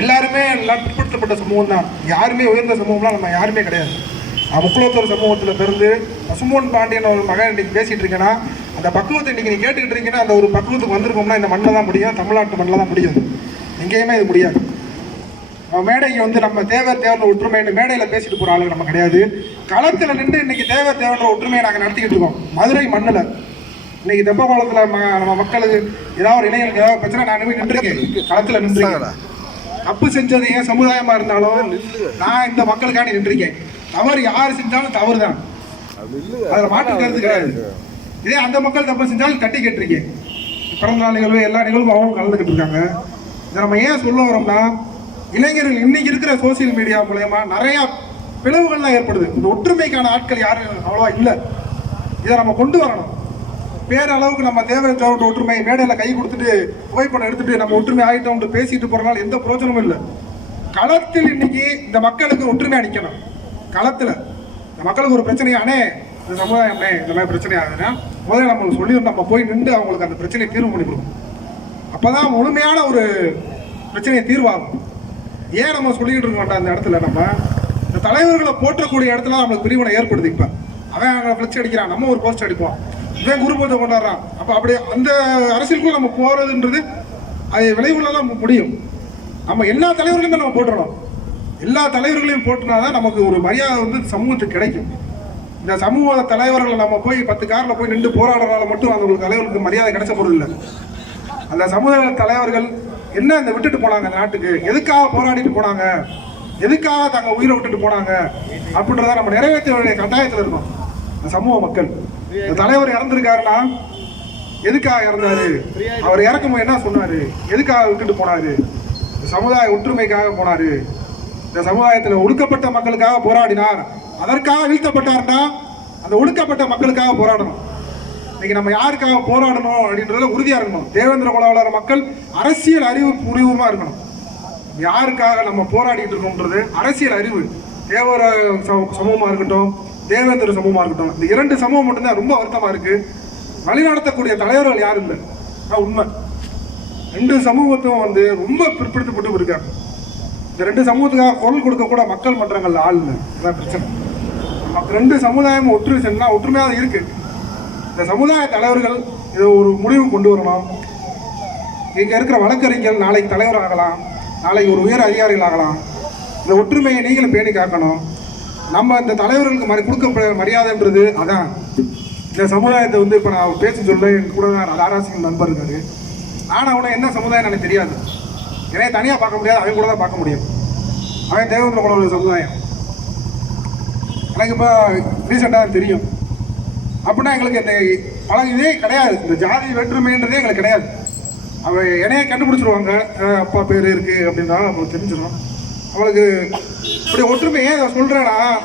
எல்லாருமே எல்லாம் பிற்படுத்தப்பட்ட சமூகம் தான் யாருமே உயர்ந்த சமூகம்லாம் நம்ம யாருமே கிடையாது. நான் சமூகத்தில் பிறந்து பசுமோன் பாண்டியன் ஒரு மகன் இன்னைக்கு பேசிட்டு இருக்கேன்னா அந்த பக்குவத்தை இன்னைக்கு நீ கேட்டுக்கிட்டு இருக்கீங்கன்னா அந்த ஒரு பக்குவத்துக்கு வந்திருக்கோம்னா இந்த மண்ணில் தான் முடியும் தமிழ்நாட்டு மண்ணில் தான் முடியும். எங்கேயுமே இது முடியாது. மேடைக்கு வந்து நம்ம தேவர் தேவன ஒற்றுமைன்னு மேடையில் பேசிட்டு போகிற ஆளுங்க நம்ம கிடையாது. களத்தில் நின்று இன்னைக்கு தேவர் தேவன்ற ஒற்றுமையை நாங்கள் நடத்திக்கிட்டு இருக்கோம். மதுரை மண்ணில். இன்னைக்கு தெப்பகுளத்தில் ம நம்ம மக்களுக்கு ஏதாவது ஒரு இளைஞருக்கு ஏதாவது பிரச்சனை நான் நின்று நின்றுருக்கேன். களத்தில் நின்றுருக்கேன். தப்பு செஞ்சது ஏன் சமுதாயமாக இருந்தாலும் நான் இந்த மக்களுக்காண்டி நின்றுருக்கேன். தவறு யார் செஞ்சாலும் தவறு தான் அதில் மாற்று கருத்து கிடையாது. இதே அந்த மக்கள் தப்பு செஞ்சாலும் தட்டி கேட்டிருக்கேன். பிறந்த நாள் நிகழ்வு எல்லா நிகழ்வும் அவங்களும் கலந்துக்கிட்டு இருக்காங்க. இதை நம்ம ஏன் சொல்ல வரோம்னா இளைஞர்கள் இன்னைக்கு இருக்கிற சோசியல் மீடியா மூலயமா நிறைய பிளவுகள்லாம் ஏற்படுது. இந்த ஒற்றுமைக்கான ஆட்கள் யாரும் அவ்வளோவா இல்லை. இதை நம்ம கொண்டு வரணும். பேரளவுக்கு நம்ம தேவை தேவையான ஒற்றுமை மேடையில் கை கொடுத்துட்டு புகைப்படம் எடுத்துட்டு நம்ம ஒற்றுமை ஆகிட்டோம்னு பேசிட்டு போறனால எந்த பிரோஜனமும் இல்லை. களத்தில் இன்னைக்கு இந்த மக்களுக்கு ஒற்றுமை அடிக்கணும். களத்தில். இந்த மக்களுக்கு ஒரு பிரச்சனையானே இந்த சமுதாயம்னே இந்த மாதிரி பிரச்சனை ஆகுதுன்னா முதல்ல நம்ம சொல்லி நம்ம போய் நின்று அவங்களுக்கு அந்த பிரச்சனையை தீர்வு பண்ணி கொடுக்கணும். அப்பதான் முழுமையான ஒரு பிரச்சனையை தீர்வாகும். ஏன் நம்ம சொல்லிக்கிட்டு இருக்க மாட்டோம் அந்த இடத்துல? நம்ம இந்த தலைவர்களை போற்றக்கூடிய இடத்துல நம்மளுக்கு பிரிவினை ஏற்படுது இப்போ. அவன் அங்கே ஃப்ளெக்ஸ் அடிக்கிறான். நம்ம ஒரு போஸ்ட் அடிப்போம். இதே குரு பூஜை கொண்டாடுறான். அப்போ அப்படி அந்த அரசியலுக்குள்ள நம்ம போகிறதுன்றது அது விளைவுகளெல்லாம் முடியும். நம்ம எல்லா தலைவர்களையுமே நம்ம போட்டுடணும் எல்லா தலைவர்களையும் போட்டுனாதான் நமக்கு ஒரு மரியாதை வந்து சமூகத்துக்கு கிடைக்கும். இந்த சமூக தலைவர்களை நம்ம போய் பத்து காரில் போய் நின்று போராடுறதால மட்டும் அந்த தலைவர்களுக்கு மரியாதை கிடைச்ச பொருள் இல்லை. அந்த சமூக தலைவர்கள் என்ன இந்த விட்டுட்டு போனாங்க அந்த நாட்டுக்கு? எதுக்காக போராடிட்டு போனாங்க? எதுக்காக தாங்க உயிரை விட்டுட்டு போனாங்க? அப்படின்றத நம்ம நிறைவேற்ற வேண்டிய கட்டாயத்தில் இருக்கோம் சமூக மக்கள். தலைவர் இறந்துருக்காருன்னா எதுக்காக இறந்தாரு? அவர் இறக்கும்போது என்ன சொன்னாரு? எதுக்காக விட்டுட்டு போனாரு? சமுதாய ஒற்றுமைக்காக போனாரு. இந்த சமுதாயத்தில் ஒடுக்கப்பட்ட மக்களுக்காக போராடினார். அதற்காக வீழ்த்தப்பட்டார்னா அந்த ஒடுக்கப்பட்ட மக்களுக்காக போராடணும். இன்னைக்கு நம்ம யாருக்காக போராடணும் அப்படின்றதுல உறுதியா இருக்கணும். தேவேந்திர குலவளர் மக்கள் அரசியல் அறிவு புரிவுமா இருக்கணும். யாருக்காக நம்ம போராடிட்டு இருக்கோம்ன்றது அரசியல் அறிவு. தேவர சம- சமூகமா இருக்கட்டும் தேவேந்திர சமூகமாக இருக்கட்டும் இந்த இரண்டு சமூகம் மட்டும்தான் ரொம்ப வருத்தமாக இருக்குது வழிநடத்தக்கூடிய தலைவர்கள் யாரும் இல்லை. அதான் உண்மை. ரெண்டு சமூகத்தும் வந்து ரொம்ப பிற்படுத்தப்பட்டு இருக்காங்க. இந்த ரெண்டு சமூகத்துக்காக குரல் கொடுக்க கூட மக்கள் மன்றங்கள் ஆள் இல்லை. அதான் பிரச்சனை. ரெண்டு சமுதாயமும் ஒற்று சென்னா ஒற்றுமையாக தான் இருக்கு. இந்த சமுதாய தலைவர்கள் இதை ஒரு முடிவு கொண்டு வரணும். இங்கே இருக்கிற வழக்கறிஞர்கள் நாளைக்கு தலைவர் ஆகலாம் நாளைக்கு ஒரு உயர் அதிகாரிகள் ஆகலாம் இந்த ஒற்றுமையை நீங்களும் பேணி காக்கணும் நம்ம இந்த தலைவர்களுக்கு மரி கொடுக்க மரியாதைன்றது அதான். இந்த சமுதாயத்தை வந்து இப்போ நான் பேச சொல்ல என் கூட தான் ராராசிங் நண்பர் இருக்காரு. ஆனால் அவனை என்ன சமுதாயம் எனக்கு தெரியாது. என்னைய தனியாக பார்க்க முடியாது. அவன் கூட தான் பார்க்க முடியும். அவன் தேவரில் கூட ஒரு சமுதாயம். எனக்கு இப்போ ரீசெண்டாக தெரியும். அப்படின்னா எங்களுக்கு இந்த பல இதே கிடையாது. இந்த ஜாதி வேற்றுமைன்றதே எங்களுக்கு கிடையாது. அவன் என்னைய கண்டுபிடிச்சிருவாங்க. அப்பா பேர் இருக்குது அப்படின்னாலும் அவங்களுக்கு தெரிஞ்சிடும். அவளுக்கு இப்படி ஒற்றுமை ஏன் அதை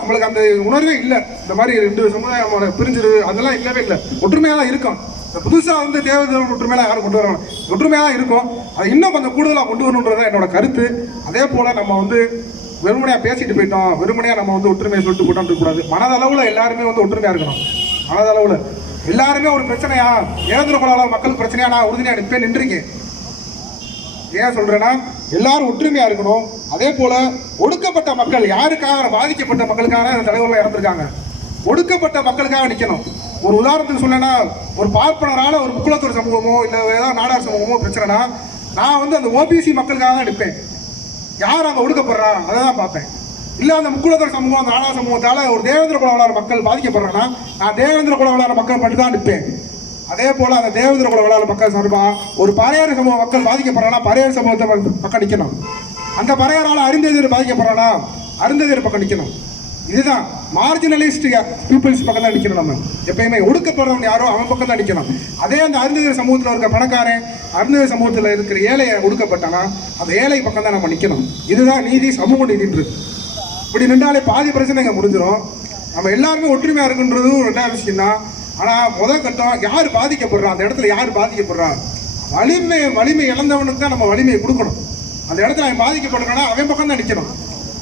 நம்மளுக்கு அந்த உணர்வே இல்லை. இந்த மாதிரி ரெண்டு சமுதாயம் பிரிஞ்சிரு அதெல்லாம் இல்லவே இல்லை. ஒற்றுமையாக தான் இருக்கும். இந்த புதுசாக வந்து தேவையான ஒற்றுமையெல்லாம் யாரும் கொண்டு வரணும் ஒற்றுமையாக தான் இருக்கும். அது இன்னும் கொஞ்சம் கூடுதலாக கொண்டு வரணுன்றது என்னோட கருத்து. அதே போல் நம்ம வந்து வெறுமனையாக பேசிட்டு போயிட்டோம். வெறுமனையாக நம்ம வந்து ஒற்றுமையை சொல்லிட்டு போட்டோம் இருக்கக்கூடாது மனதளவில் எல்லாருமே வந்து ஒற்றுமையாக இருக்கணும். மனதளவில். எல்லாருமே ஒரு பிரச்சனையா? ஏந்திர கொலால மக்கள் பிரச்சனையா? நான் உறுதியாக நிற்பேன் நின்றீங்க. ஏன் சொல்றேன்னா எல்லாரும் ஒற்றுமையா இருக்கணும். அதே போல ஒடுக்கப்பட்ட மக்கள் யாருக்காக பாதிக்கப்பட்ட மக்களுக்காக இந்த தலைவர்கள் இறந்துருக்காங்க? ஒடுக்கப்பட்ட மக்களுக்காக நிற்கணும் ஒரு உதாரணத்துக்கு சொன்னேன்னா ஒரு பார்ப்பனரால ஒரு முக்குளத்தூர் சமூகமோ இல்லை ஏதாவது நாடார் சமூகமோ பிரச்சனைனா நான் வந்து அந்த ஓபிசி மக்களுக்காக தான் நிற்பேன் யார் அங்கே ஒடுக்கப்படுறா? அதை தான் பார்ப்பேன். இல்லை அந்த முக்குளத்தூர் சமூகம் அந்த நாடார் சமூகத்தால் ஒரு தேவேந்திர குலவளார் மக்கள் பாதிக்கப்படுறேன்னா நான் தேவேந்திர குலவளார் மக்கள் மட்டும் தான் நிற்பேன் அதே போல அந்த தேவேந்திர குல வேளாளர் மக்கள் சார்பாக ஒரு பறையாறு சமூக மக்கள் பாதிக்கப்படுறாங்கன்னா பறையாறு சமூகத்தை பக்கம் நிற்கணும் அந்த பறையாறால அருந்ததியர் பாதிக்கப்படுறானா? அருந்ததியர் பக்கம் நிற்கணும் இதுதான் மார்ஜினலிஸ்ட் பீப்புள்ஸ் பக்கம் தான் நிற்கணும் நம்ம. எப்பயுமே ஒடுக்கப்படுறவன் யாரோ அவன் பக்கம் தான் நிற்கணும் அதே அந்த அருந்ததியர் சமூகத்தில் இருக்க பணக்காரன் அருந்ததியர் சமூகத்தில் இருக்கிற ஏழையை ஒடுக்கப்பட்டானா? அந்த ஏழை பக்கம் தான் நம்ம நிற்கணும் இதுதான் நீதி சமூக நீதின்றது இப்படி நின்றாலே பாதி பிரச்சனை இங்கே முடிஞ்சிடும் நம்ம எல்லாருமே ஒற்றுமையாக இருக்குன்றதும் ரெண்டாவது விஷயம் தான் ஆனால் முதல் கட்டம் யார் பாதிக்கப்படுறா? அந்த இடத்துல யார் பாதிக்கப்படுறா? வலிமை வலிமை இழந்தவனுக்கு தான் நம்ம வலிமையை கொடுக்கணும். அந்த இடத்துல அவன் பாதிக்கப்படுறானா அவன் பக்கம் தான் நிற்கணும்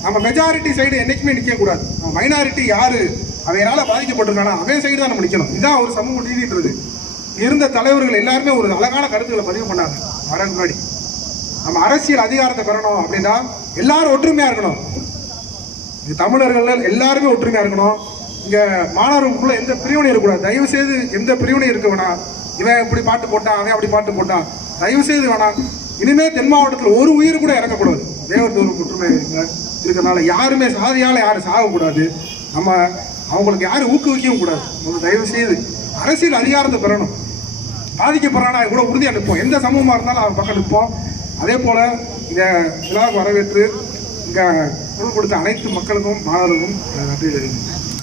நம்ம மெஜாரிட்டி சைடு என்றைக்குமே நிற்கக்கூடாது நம்ம மைனாரிட்டி யார்? அவனால பாதிக்கப்பட்டிருக்கானா? அவன் சைடு தான் நம்ம நிற்கணும் இதுதான் ஒரு சமூக நீதின்றது. இருந்த தலைவர்கள் எல்லாருமே ஒரு அழகான கருத்துக்களை பதிவு பண்ணாங்க. வரக்கு முன்னாடி. நம்ம அரசியல் அதிகாரத்தை பெறணும் அப்படின்னா எல்லாரும் ஒற்றுமையாக இருக்கணும். தமிழர்கள் எல்லாருமே ஒற்றுமையாக இருக்கணும். இங்கே மாணவர்களுக்குள்ள எந்த பிரிவினையும் இருக்கக்கூடாது. தயவு செய்து எந்த பிரிவினையும் இருக்க வேணாம். இவன் இப்படி பாட்டு போட்டான் அவன் அப்படி பாட்டு போட்டான். தயவு செய்து வேணாம். இனிமே தென் மாவட்டத்தில் ஒரு உயிர் கூட இறக்கக்கூடாது தேவத்தூர் தூரம் ஒற்றுமை இருக்க- யாருமே சாதியால் யாரும் சாகக்கூடாது. நம்ம அவங்களுக்கு யாரும் ஊக்குவிக்கவும் கூடாது. நம்ம தயவு செய்து அரசியல் அதிகாரத்தை பெறணும். பாதிக்கப்படுறானா கூட உறுதியாக நிற்போம். எந்த சமூகமாக இருந்தாலும் அவன் பக்கம் நிற்போம். அதே போல் இதை விழாவுக்கு வரவேற்று இங்கே குரல் கொடுத்த அனைத்து மக்களுக்கும் மாணவர்களுக்கும் நன்றி தெரிவிக்கிறேன்.